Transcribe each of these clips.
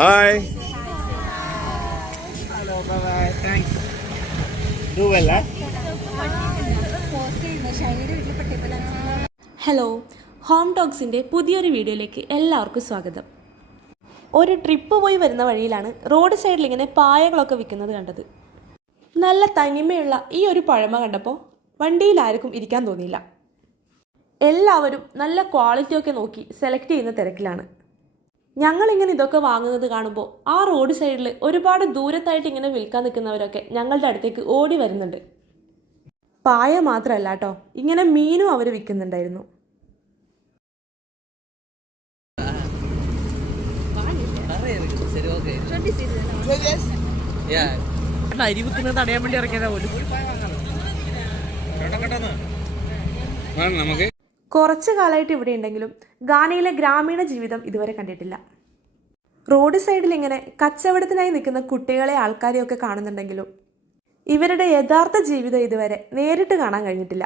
Hi hello home ഡോഗ്സിന്റെ പുതിയൊരു വീഡിയോയിലേക്ക് എല്ലാവർക്കും സ്വാഗതം. ഒരു ട്രിപ്പ് പോയി വരുന്ന വഴിയിലാണ് റോഡ് സൈഡിൽ ഇങ്ങനെ പായകളൊക്കെ വിൽക്കുന്നത് കണ്ടത്. നല്ല തനിമയുള്ള ഈ ഒരു പഴമ കണ്ടപ്പോൾ വണ്ടിയിൽ ആർക്കും ഇരിക്കാൻ തോന്നിയില്ല. എല്ലാവരും നല്ല ക്വാളിറ്റി ഒക്കെ നോക്കി സെലക്ട് ചെയ്യുന്ന തിരക്കിലാണ്. ഞങ്ങളിങ്ങനെ ഇതൊക്കെ വാങ്ങുന്നത് കാണുമ്പോൾ ആ റോഡ് സൈഡിൽ ഒരുപാട് ദൂരത്തായിട്ട് ഇങ്ങനെ വിൽക്കാൻ നിൽക്കുന്നവരൊക്കെ ഞങ്ങളുടെ അടുത്തേക്ക് ഓടി വരുന്നുണ്ട്. പായ മാത്രമല്ല കേട്ടോ ഇങ്ങനെ മീനും അവർ വിൽക്കുന്നുണ്ടായിരുന്നു. അരി വിൽക്കുന്നത് തടയാൻ വേണ്ടി ഇറക്കിയതാ പോലും. നമുക്ക്. കുറച്ച് കാലമായിട്ട് ഇവിടെ ഉണ്ടെങ്കിലും ഗാനയിലെ ഗ്രാമീണ ജീവിതം ഇതുവരെ കണ്ടിട്ടില്ല. റോഡ് സൈഡിൽ ഇങ്ങനെ കച്ചവടത്തിനായി നിൽക്കുന്ന കുട്ടികളെ ആൾക്കാരെയൊക്കെ കാണുന്നുണ്ടെങ്കിലും ഇവരുടെ യഥാർത്ഥ ജീവിതം ഇതുവരെ നേരിട്ട് കാണാൻ കഴിഞ്ഞിട്ടില്ല.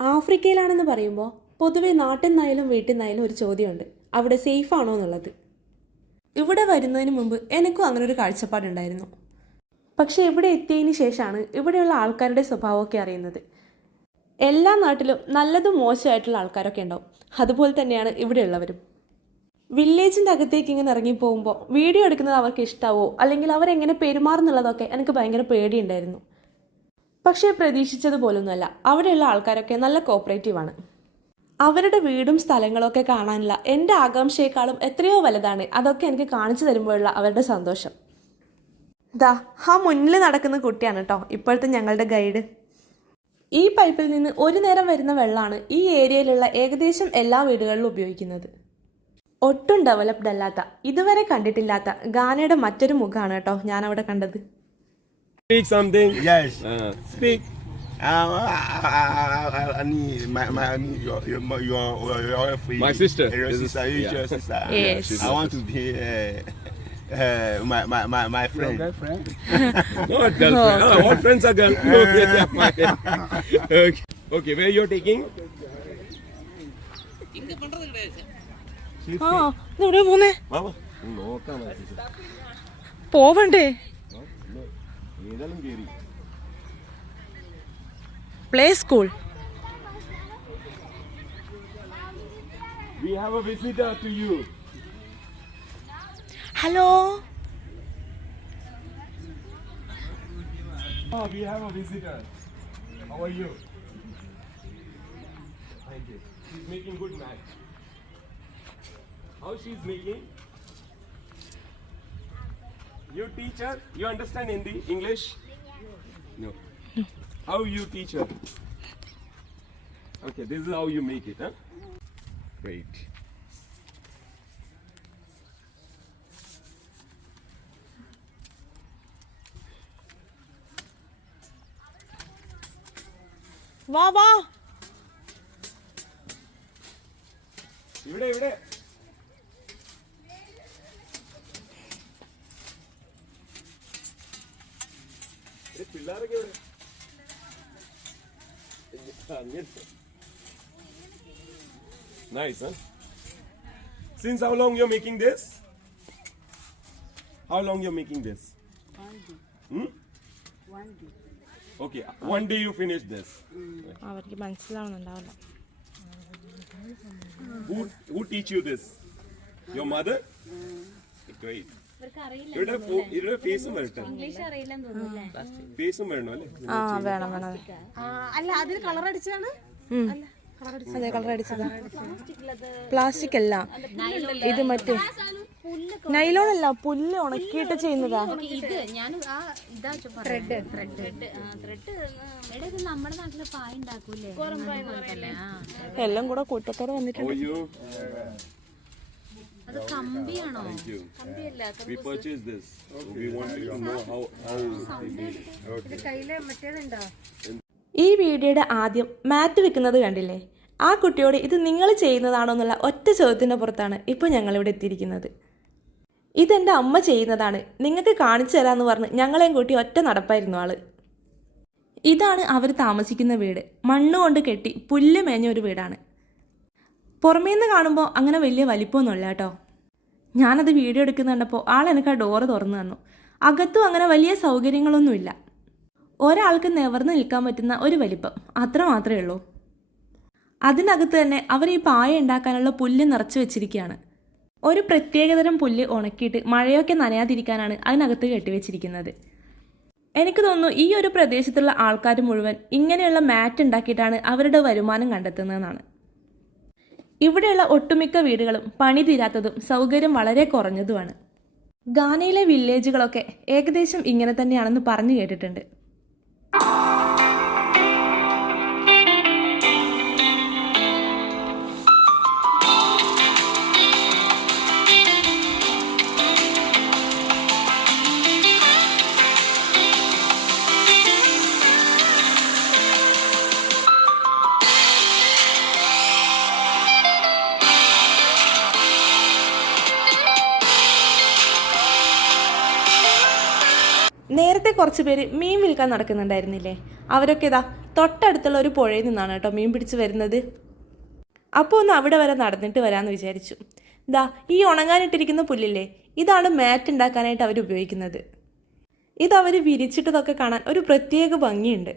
ആഫ്രിക്കയിലാണെന്ന് പറയുമ്പോൾ പൊതുവെ നാട്ടിൽ നിന്നായാലും വീട്ടിൽ നിന്നായാലും ഒരു ചോദ്യമുണ്ട്. അവിടെ സേഫ് ആണോ എന്നുള്ളത്. ഇവിടെ വരുന്നതിന് മുമ്പ് എനിക്കും അങ്ങനെ ഒരു കാഴ്ചപ്പാടുണ്ടായിരുന്നു. പക്ഷേ ഇവിടെ എത്തിയതിന് ശേഷമാണ് ഇവിടെയുള്ള ആൾക്കാരുടെ സ്വഭാവമൊക്കെ അറിയുന്നത്. എല്ലാ നാട്ടിലും നല്ലതും മോശമായിട്ടുള്ള ആൾക്കാരൊക്കെ ഉണ്ടാവും. അതുപോലെ തന്നെയാണ് ഇവിടെയുള്ളവരും. വില്ലേജിന്റെ അകത്തേക്ക് ഇങ്ങനെ ഇറങ്ങി പോകുമ്പോൾ വീഡിയോ എടുക്കുന്നത് അവർക്ക് ഇഷ്ടാവോ? അല്ലെങ്കിൽ അവരെങ്ങനെ പെരുമാറുന്നുള്ളതൊക്കെ എനിക്ക് ഭയങ്കര പേടിയുണ്ടായിരുന്നു. പക്ഷേ പ്രതീക്ഷിച്ചതുപോലൊന്നുമല്ല. അവിടെയുള്ള ആൾക്കാരൊക്കെ നല്ല കോപ്പറേറ്റീവാണ് അവരുടെ വീടും സ്ഥലങ്ങളൊക്കെ കാണാനുള്ള എന്റെ ആകാംക്ഷയെക്കാളും എത്രയോ വലുതാണ്. അതൊക്കെ എനിക്ക് കാണിച്ചു തരുമ്പോഴുള്ള അവരുടെ സന്തോഷം. ദാ ആ മുന്നിൽ നടക്കുന്ന കുട്ടിയാണ് കേട്ടോ ഇപ്പോഴത്തെ ഞങ്ങളുടെ ഗൈഡ്. ഈ പൈപ്പിൽ നിന്ന് ഒരു നേരം വരുന്ന വെള്ളമാണ് ഈ ഏരിയയിലുള്ള ഏകദേശം എല്ലാ വീടുകളിലും ഉപയോഗിക്കുന്നത് ഒട്ടും ഡെവലപ്ഡ് അല്ലാത്ത ഇതുവരെ കണ്ടിട്ടില്ലാത്ത ഗാനയുടെ മറ്റൊരു മുഖമാണ് കേട്ടോ ഞാൻ അവിടെ കണ്ടത് Speak something. Yes. Speak Um, I, I, I, I need my, my I need your your your your, your free. My sister. Your sister. Yeah. your sister. Yes. I want to be uh, uh, my, my, my, my friend. Your girlfriend? Not girlfriend. Oh. all friends are girlfriend. Okay, yeah, fine. okay. okay, where you're taking? പോവണ്ടേ Play school. We have a visitor to you. Hello Oh, we have a visitor. How are you? Thank you. She's making good match. How she's making? You teacher. You understand Hindi? English? No. How you teacher? Okay, this is how you make it, huh? Great. വാ വാ ഇവിടെ ഇവിടെ ഏ, പിള്ളേരൊക്കെ ഇവിടെ Nice, huh? Since how long you're making this? How long you're making this? One day. Hmm? One day. Okay, one day you finish this അവർക്ക് മനസ്സിലാവുന്നുണ്ടാവില്ല Who who teach you this? Your mother? Great. ഇവിടെ ഇവിടെ ഫേസും വരട്ടെ. ഫേസും വേണോ അല്ലേ? ആ വേണം വേണം. അല്ല അതിന് കളർ അടിച്ചാണ് അതെ കളർ അടിച്ചതാ. പ്ലാസ്റ്റിക് അല്ല ഇത് മറ്റേ നൈലോൺ അല്ല പുല്ല് ഉണക്കിയിട്ട് ചെയ്യുന്നതാ. ഇത് ഞാൻ ആ ഇതാ ത്രെഡ് ത്രെഡ് ത്രെഡ് എടാ ഇത് നമ്മുടെ നാട്ടിൽ പായ ഉണ്ടാക്കൂലേ? അതുപോലത്തല്ലേ? ആ. എല്ലാം കൂടെ കൂട്ടത്തോടെ വന്നിട്ടുണ്ട്. Are അത് കമ്പിയാണോ. കയ്യിൽ മറ്റേതുണ്ടോ? ഈ വീഡിയോയുടെ ആദ്യം മാറ്റ് വെക്കുന്നത് കണ്ടില്ലേ? ആ കുട്ടിയോട് ഇത് നിങ്ങൾ ചെയ്യുന്നതാണോ എന്നുള്ള ഒറ്റ ചോദ്യത്തിന്റെ പുറത്താണ് ഇപ്പോൾ ഞങ്ങളിവിടെ എത്തിയിരിക്കുന്നത്. ഇതെന്റെ അമ്മ ചെയ്യുന്നതാണ്. നിങ്ങൾക്ക് കാണിച്ചു തരാമെന്ന് പറഞ്ഞ് ഞങ്ങളെയും കൂട്ടി ഒറ്റ നടപ്പായിരുന്നു ആൾ. ഇതാണ് അവർ താമസിക്കുന്ന വീട്. മണ്ണുകൊണ്ട് കെട്ടി പുല്ല് മേഞ്ഞ ഒരു വീടാണ്. പുറമേ നിന്ന് കാണുമ്പോൾ അങ്ങനെ വലിയ വലിപ്പമൊന്നുമില്ല കേട്ടോ. ഞാനത് വീഡിയോ എടുക്കുന്ന കണ്ടപ്പോൾ ആൾ എനിക്ക് ആ ഡോറ് തുറന്നു തന്നു. അകത്തും അങ്ങനെ വലിയ സൗകര്യങ്ങളൊന്നുമില്ല. ഒരാൾക്ക് നിവർന്ന് നിൽക്കാൻ പറ്റുന്ന ഒരു വലിപ്പം. അത്ര മാത്രമേ ഉള്ളൂ. അതിനകത്ത് തന്നെ അവർ ഈ പായ ഉണ്ടാക്കാനുള്ള പുല്ല് നിറച്ചു വെച്ചിരിക്കുകയാണ്. ഒരു പ്രത്യേകതരം പുല്ല് ഉണക്കിയിട്ട് മഴയൊക്കെ നനയാതിരിക്കാനാണ് അതിനകത്ത് കെട്ടിവെച്ചിരിക്കുന്നത് എനിക്ക് തോന്നുന്നു ഈ ഒരു പ്രദേശത്തുള്ള ആൾക്കാർ മുഴുവൻ ഇങ്ങനെയുള്ള മാറ്റ് ഉണ്ടാക്കിയിട്ടാണ് അവരുടെ വരുമാനം കണ്ടെത്തുന്നതെന്നാണ്. ഇവിടെയുള്ള ഒട്ടുമിക്ക വീടുകളും പണി തീരാത്തതും സൗകര്യം വളരെ കുറഞ്ഞതുമാണ്. ഗാനയിലെ വില്ലേജുകളൊക്കെ ഏകദേശം ഇങ്ങനെ തന്നെയാണെന്ന് പറഞ്ഞു കേട്ടിട്ടുണ്ട്. നേരത്തെ കുറച്ച് പേര് മീൻ വിൽക്കാൻ നടക്കുന്നുണ്ടായിരുന്നില്ലേ? അവരൊക്കെ ഇതാ തൊട്ടടുത്തുള്ള ഒരു പുഴയിൽ നിന്നാണ് കേട്ടോ മീൻ പിടിച്ച് വരുന്നത്. അപ്പോൾ ഒന്ന് അവിടെ വരെ നടന്നിട്ട് വരാമെന്ന് വിചാരിച്ചു. ദാ ഈ ഉണങ്ങാനിട്ടിരിക്കുന്ന പുല്ലില്ലേ ഇതാണ് മാറ്റ് ഉണ്ടാക്കാനായിട്ട് അവർ ഉപയോഗിക്കുന്നത്. ഇതവർ വിരിച്ചിട്ടതൊക്കെ കാണാൻ ഒരു പ്രത്യേക ഭംഗിയുണ്ട്.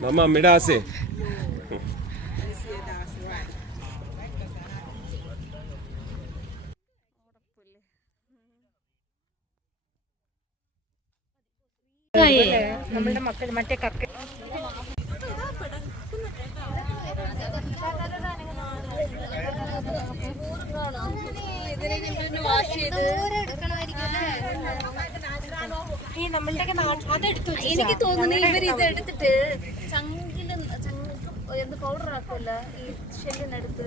Mama, midase. നമ്മളുടെ മക്കൾ മറ്റേ കക്ക ഈ നമ്മളുടെ അതെടുത്തു എനിക്ക് തോന്നുന്നു ഇവർ ഇത് എടുത്തിട്ട് ചങ്കിൽ ചങ്ക് എന്ത് പൗഡർ ആക്കുമല്ല ഈ ഷെല്ലിനടുത്ത്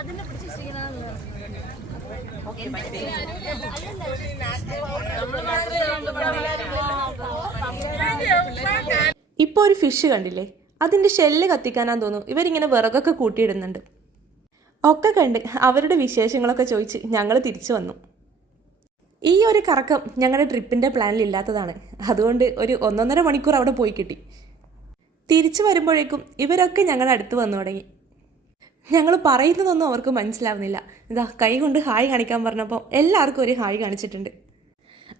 അതിനെ പിടിച്ച് ചെയ്യണമെന്ന് ഇപ്പോൾ ഒരു ഫിഷ് കണ്ടില്ലേ? അതിന്റെ ഷെല്ല് കത്തിക്കാനാന്ന് തോന്നുന്നു. ഇവരിങ്ങനെ വിറകൊക്കെ കൂട്ടിയിടുന്നുണ്ട്. ഒക്കെ കണ്ട് അവരുടെ വിശേഷങ്ങളൊക്കെ ചോദിച്ച് ഞങ്ങൾ തിരിച്ചു വന്നു. ഈ ഒരു കറക്കം ഞങ്ങളുടെ ട്രിപ്പിന്റെ പ്ലാനിൽ ഇല്ലാത്തതാണ്. അതുകൊണ്ട് ഒരു ഒന്നൊന്നര മണിക്കൂർ അവിടെ പോയി കിട്ടി. തിരിച്ചു വരുമ്പോഴേക്കും ഇവരൊക്കെ ഞങ്ങളുടെ അടുത്ത് വന്നു തുടങ്ങി. ഞങ്ങൾ പറയുന്നതൊന്നും അവർക്ക് മനസ്സിലാവുന്നില്ല. ഇതാ കൈ കൊണ്ട് ഹായ് കാണിക്കാൻ പറഞ്ഞപ്പോൾ എല്ലാവർക്കും ഒരു ഹായ് കാണിച്ചിട്ടുണ്ട്.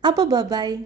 അപ്പോൾ ബബായ്